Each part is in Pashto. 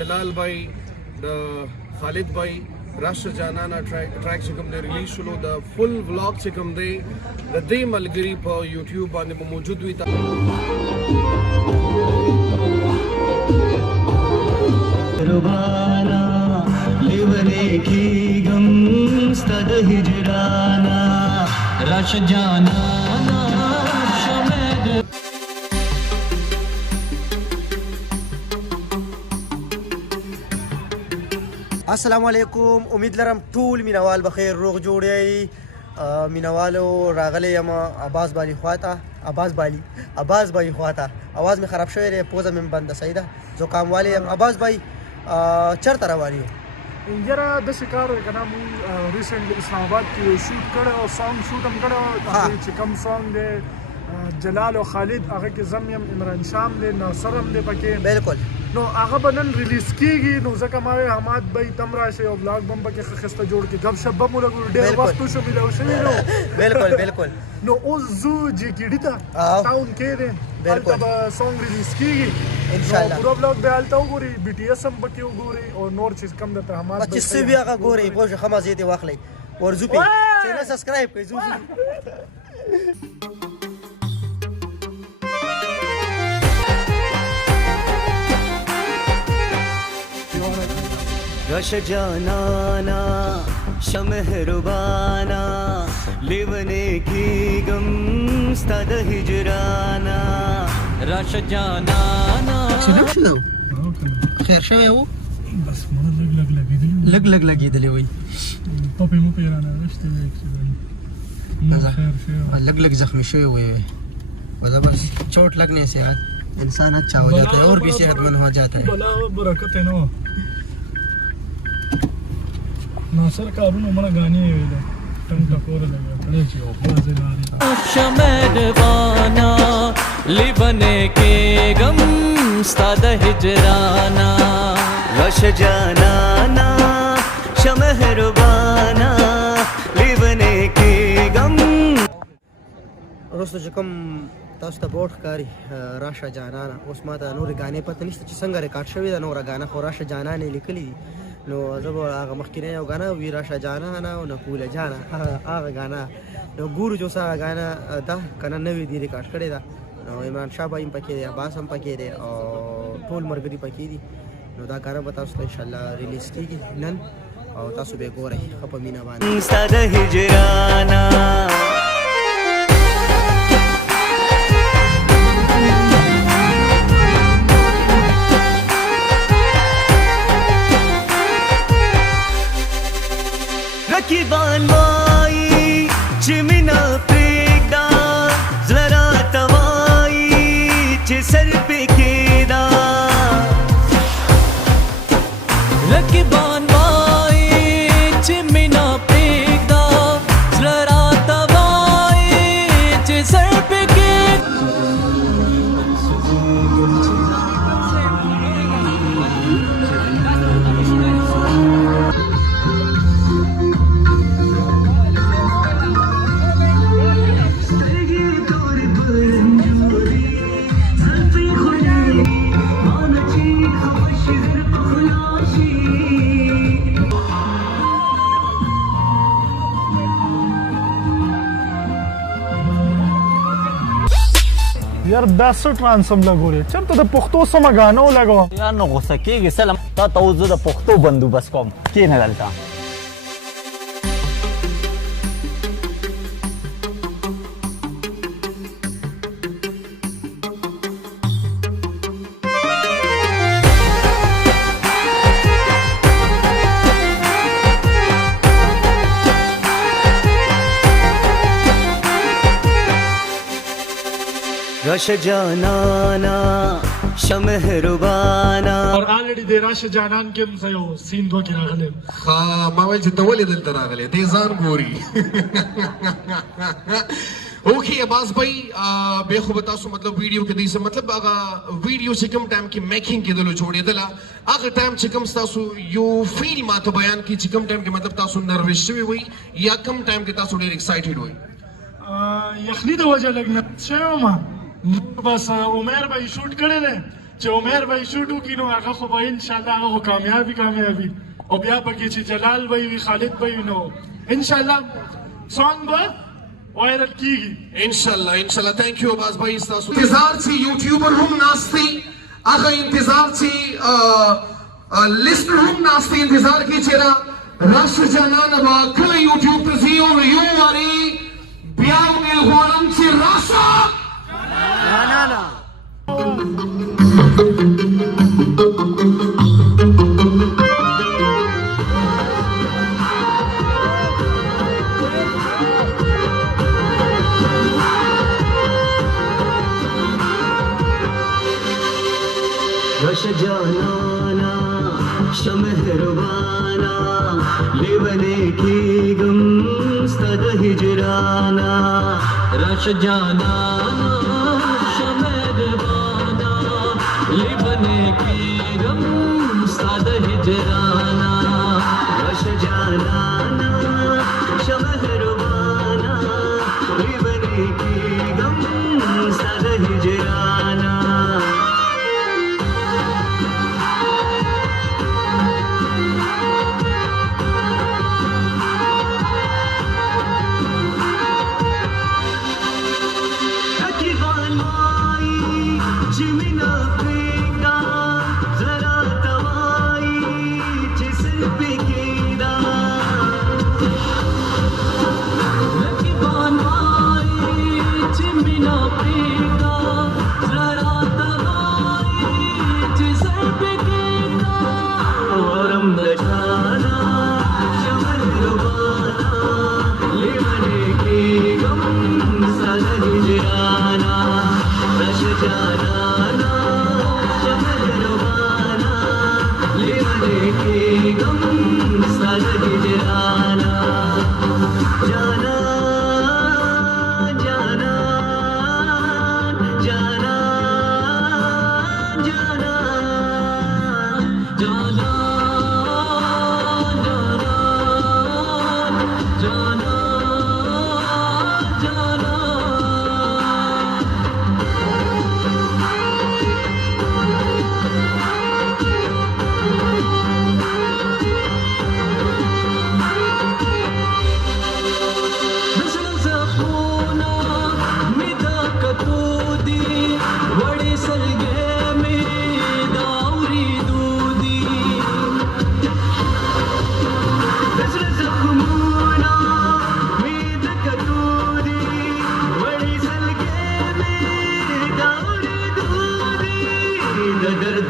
جلال بھائی د خالد بھائی راشد جانانا ټریک چې کوم دی ریلیز شولو د فل ولاګ چې کوم دی د دې ملګري په یوټیوب باندې به موجود وي ربانا لیونے کی غم ستد ہجرانا رش جانانا شمد السلام علیکم. امید لرم ټول مینوال بخیر روغ جوړ یې. مینوالو راغلی یم عباس بالي خواته. عباس بالي خواته اواز مې خراب شوی دی، پوزه مې بنده صحیح ده، زکام والی یم. عباس بھائی چېرته روان یو؟ یاره داسې کار دی که نه، مونږ ریسنټلی اسلام آباد کې شوټ کړی او سانګ شوټ هم کړی چې کوم سانګ دی جلال او خالد، هغه کې زم یم، عمران شام دی، ناصر هم دی پکې. بالکل. نو هغه به نن ریلیز کېږي، نو ځکه ما وی حماد بھائی تم راشئ او بلاګ به هم پکې ښه ښایسته جوړ کړي، ګپ شپ به مو لګو، ډېر وخت وشو میلاو شوي نو بالکل. نو اوس ځو جي کې ډي ته ټاون کې دی، هلته به سانګ ریلیز کېږي انشاءالله. پوره بلاګ به هلته وګورئ، بي ټي ایس هم پکې وګورئ او نور چې کوم درته حماد چې څه وي هغه ګورئ، پوه شو، ښه مزې ترې واخلئ. ورځو پې چینل سبسکرایب کړئ. ځو رش جانانا شمهربانا لیونے کی غم ستد ہجرانا رش جانانا. خیر شوی و؟ بس ما لږ لږ لګېدلی وي، پپې مو پې رانه نشته لږ زخمی شوی وي. وجہ بس چوٹ لگنے سے انسان اچھا ہو جاتا ہے اور بھی صحت مند ہو جاتا ہے. بلا برکت ہے نو ناصر کارونو مړه غانې ویل ټنګ ټکور لګا چې او بازه لاري شمدوانا لیونے کی غم ستد ہجرانا رش جانانا شمهربانا لیونے کی غم. وروسته چې کوم تاسو ته بوټ ښکاري راشه جانانا، اوس ما ته نورې ګانې پته نشته چې څنګه ریکارډ شوې ده نوره ګانه، خو راشه جانان یې لیکلي دي. نو زه به هغه مخکینی یو ګانا وي راشه جانانا او نقوله جانا، هغه ګانا نو ګورو چې اوس هغه ګانا ده که نه نوې دي ریکارډ کړې ده. نو عمران شاه بھائی هم پکې دی، عباس هم پکې دی او ټول ملګري پکې دي. نو دا ګانا به تاسو ته انشاءالله ریلیز کېږي نن او تاسو به یې ګورئ ښه په مینه باندې. ستد ہجرانا رکیبان وای چې مینا پرېږدا زړه راته وای چې سر پې کېدا رکیبان وای چې مینا پرېږدا زړه راته وای چې سر پې یار دا څه ټرانسم لګولې چېرته د پښتو سمه ګانا ولګوه. یار نو غوسه کېږي سلام تا ته اوس زه د پښتو بندوبست کوم، کښېنه دلته. رش جانانا شمهربانا. اور آلریډي د راشه جانان کې هم یو سین دوه کې راغلی ما ویل چې ته ولې دلته راغلی، دی ځان ګوري. اوکې عباس بھائی بیا خو به تاسو مطلب ویډیو کې دی مطلب هغه ویډیو چې کوم ټایم کې میکینګ کېدلو جوړېدله هغه ټایم چې کوم ستاسو یو فیل ماته بیان کړي چې کوم ټایم کې مطلب تاسو نروس شوي وئ یا کوم ټایم کې تاسو ډېر ایکسایټډ وئ؟ یخني د وجه لږ نه شوی وم، بس عمر به یې شوټ کړی دی چې عمر به شوټو کینو هغه خو به ان شاء الله هغه کامیابی او بیا پکې چې جلال به وي خالد به وي نو ان شاء الله سانګ به وایرل کیږي ان شاء الله ثانک یو عباس بھائی تاسو انتظار چې یوټیوبر هم ناشتي هغه انتظار چې لسنر هم ناشتي انتظار کې چیرې راشه جانان با کله یوټیوب ته زیو ویو وری بیا ویل غواړم چې راشه جانانا रश जाना शमहरवाना लेवने की गम स्तद हिजराना रश जाना शमहरवाना लेवने की गम स्तद हिजराना रश जाना शमहरवाना लेवने की गम स्तद हिजराना जिमिना पेगा जरा तवाई जिस्म पे कीड़ा लकी बनवाई जिमिना पेगा जरा तवाई जिस्म पे कीड़ा औरम लजाना शमल रुबाना लेवने के गम साद हिजराना रश जाना गम साद हिजराना जाना जाना जाना जाना जाना जाना जाना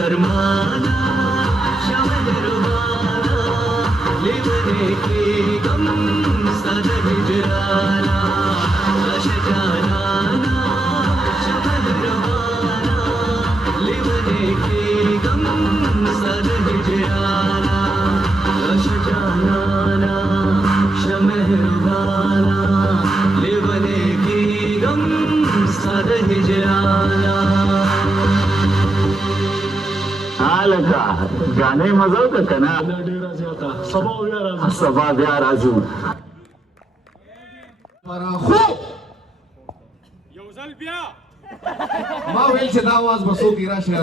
दरमाना शमल रुबाना लेवने के गम सद हिजराना रश जाना शमल रुबाना लेवने के गम सद हिजराना रश जाना शमल रुबाना लेवने के गम सद हिजराना लगा गाने मजा होता का ना सबा बया राजू ما ویل چې دا आवाज بسو کی راشه نه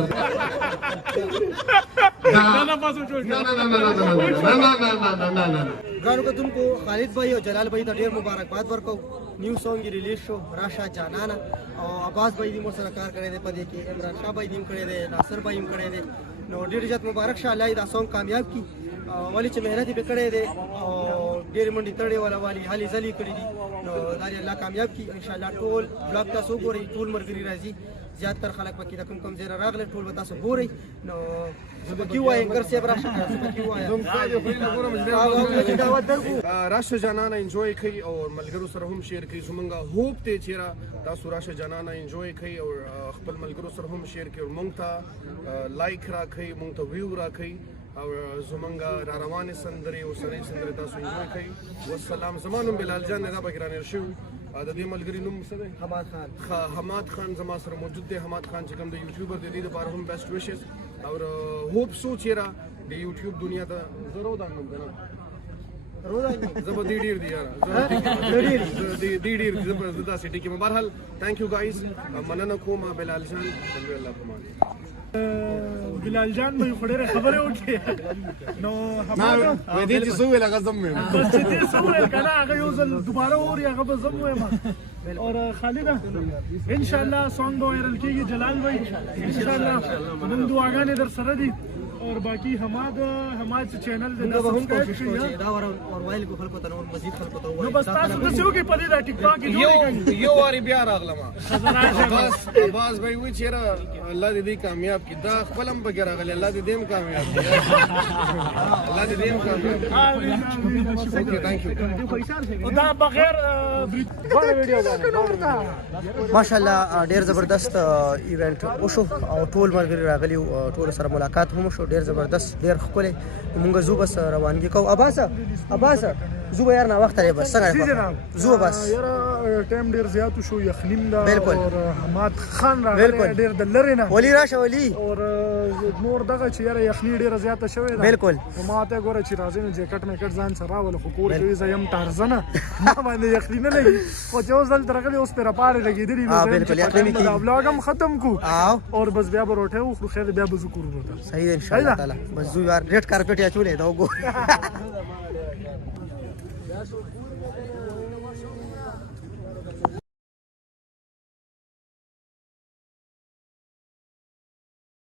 ګرانو کتونکو خالد بھائی او جلال بھائی ته ډیر مبارکباد ورکو نیو سانګ ریلیز شو راشه جانانا او عباس بھائی دې مو سره کار کړی دی پدې کې عمران شاه بھائی دې کړی دی ناصر بھائی کړی دی نو ډیر زیات مبارک شه الله دا سانګ کامیاب کی ولی چې مهنت به کړی دی او ډیر منډي تړي والا والی حالي ځلی کړی دي نو دا الله کامیاب کی ان شاء الله ټول بلاک تاسو ګوري ټول مرګري راځي زیات تر خلک پکې د کوم زیره راغله ټول به تاسو ګوري نو زبکی وای انګر سی راشه زبکی وای راشه جانانا انجوای کوي او ملګرو سره هم شیر کوي زمونږه هوپ ته چیرې تاسو راشه جانانا انجوای کوي او خپل ملګرو سره هم شیر کوي مونږ ته لایک را کوي مونږ ته ویو را کوي او زمونږه را روانې سندرې او سړې سندرې تاسو انجوای کوي والسلام زمانم بلال جان دا بګرانه شو د دې ملګری نوم څه دی حماد خان زما سره موجود دی حماد خان چې کوم د یوټیوبر د دې لپاره هم بیسټ ویشز او هوپ سو چیرې د یوټیوب دنیا ته ضرور دانم کنه زبر دی ډیر دی یار دی ډیر زبردست سټی کې بهرحال ثانک یو ګایز مننه کوم بلال جان الله پمان بلال جان به خو ډېرې خبرې وکړې نو حماده دې چې څه ویل هغه زم مې بس چې دې څه وویل که نه هغه یو ځل دوباره ووري هغه به زه هم ووایم اور خالده انشاءالله سانګ به وایرل کېږي جلال بھائی انشاءالله نن دعاګانې در سره دي اور باقي حماد چینل دې موږ به هم سبسکرایب کوشش کوو کړئ چې دا ور وایل کو خلکو ته نو مزید خلکو ته نو وایي بس تاسو داسې وکړئ په دې دا ټیک ټاک کې جوړې یو واري بیا راغلم عباس بھائی وی چیرې الله دې کامیاب کړي دا خپل هم پکې راغلی الله دې هم کامیاب کړي الله دې هم کامیاب کړي ثانک یو دا بغیر بل ویډیو غواړم ماشاءالله ډیر زبردست ایونت وشو او ټول مرګري راغلی ټول سره ملاقات هم شو ډیر زبردست ډیر ښکلی مونږ زو بس روانګي کوو عباس زو به یار نه وخت لري بس څنګه زو بس یاره ټایم ډیر زیات شو یخنیم دا بالکل. اور حماد خان راغلی ډیر د لرې نه ولی راشه ولی اور نور دغه چې یاره یخني ډیره زیاته شوې ده بالکل. نو ما ته ګوره چې راځي نو جیکټ میکټ ځان سره راول خو کور کې زه یم ټارزنه ما باندې یخني نه لګي خو چې اوس دلته راغلی اوس پرې پاره لګېدلي ها، بالکل، یخني مې کېږي. بلاګ هم ختم کو او اور بس بیا به روټۍ وخورو خیر بیا به زه کور وروته صحیح ده ان شاء الله تعالی بس زو یار ریډ کارپټ یا چولې دا وګور